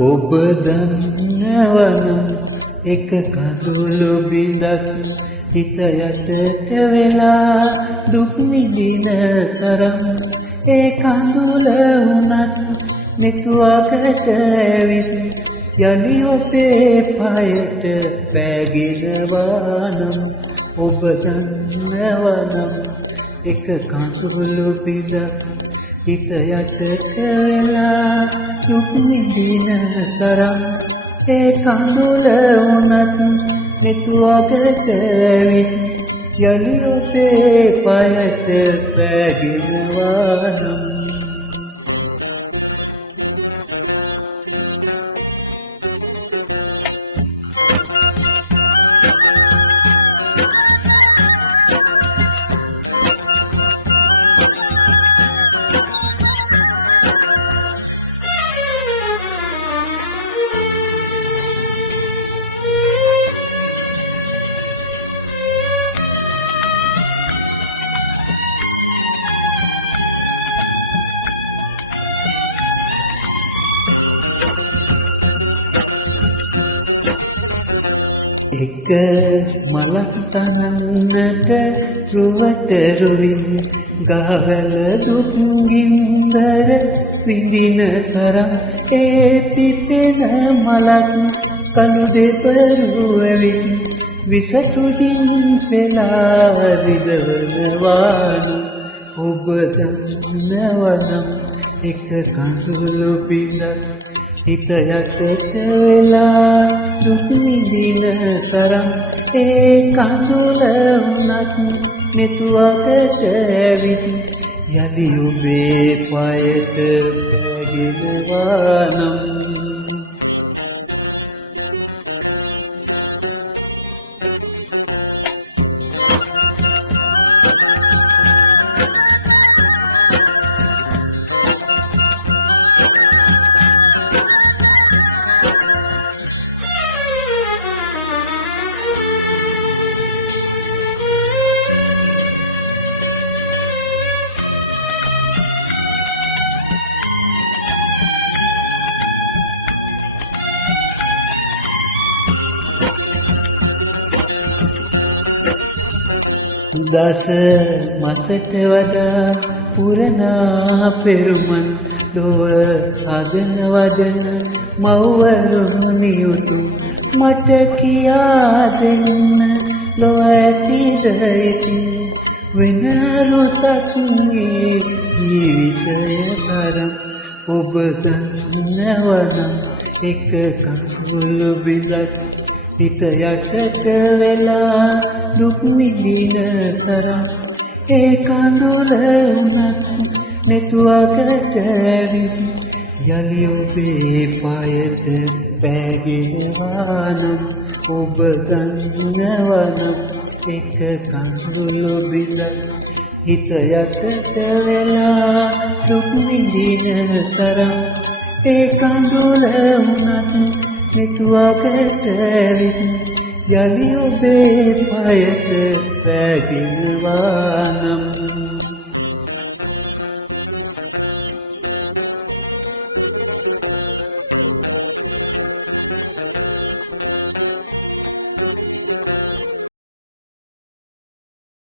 ඔබ දන්නවනම් එක කඳුළු බිඳක් හිත යටට වෙලා දුක් විඳින තරම් ඒ කඳුළ වුණත් නිතුවකට ඇවිත් යලි ඔබේ පයට පෑගෙනවා නම් ඔබ දන්නවනම් එක කඳුළු බිඳක් හිත යටට වෙලා දුක් විඳින තරම් ඒ කඳුළ වුණත් නිතුවකට ඇවිත් යලි ඔබේ පයට පෑගෙනවා නම් එක මලක් තනන්නට රුවට රුවින් ගහවැල දුක් ගින්දර විඳින තරම් ඒ පිපෙන මලක් කළු දෙපරුවෙන් විසතුඩින් පෙලා රිදවනවාන ඔබ දන්නවනම් එක කඳුළු බිඳක් හිත යටට වෙලා දුක් විඳින තරම් ඒ කඳුළ වුණත් නිතුවකට ඇවිත් යලි ඔබේ පයට පෑගෙනවා නම් දස මසට වඩා පුරනා පෙරුමන් ලොව හදන වදන මව්වරුනි යුතු මට කියා දෙන්න ලොව ඇතිද ඉතින් වෙන රුතක් ජීවිතය තරම් ඔබ දන්නවනම් එක කඳුළු බිඳක් හිත යටට වෙලා දුක් විඳින තරම් ඒ කඳුළ වුණත් නිතුවකට ඇවිත් යලි ඔබේ පයට පෑගෙනවා නම් ඔබ දන්නවනම් එක කඳුළු බිඳක් හිත යටට වෙලා දුක් විඳින තරම් ඒ කඳුළ වුණත් නිතුවකට ඇවිත් යලි ඔබේ පයට පෑගෙනවා නම්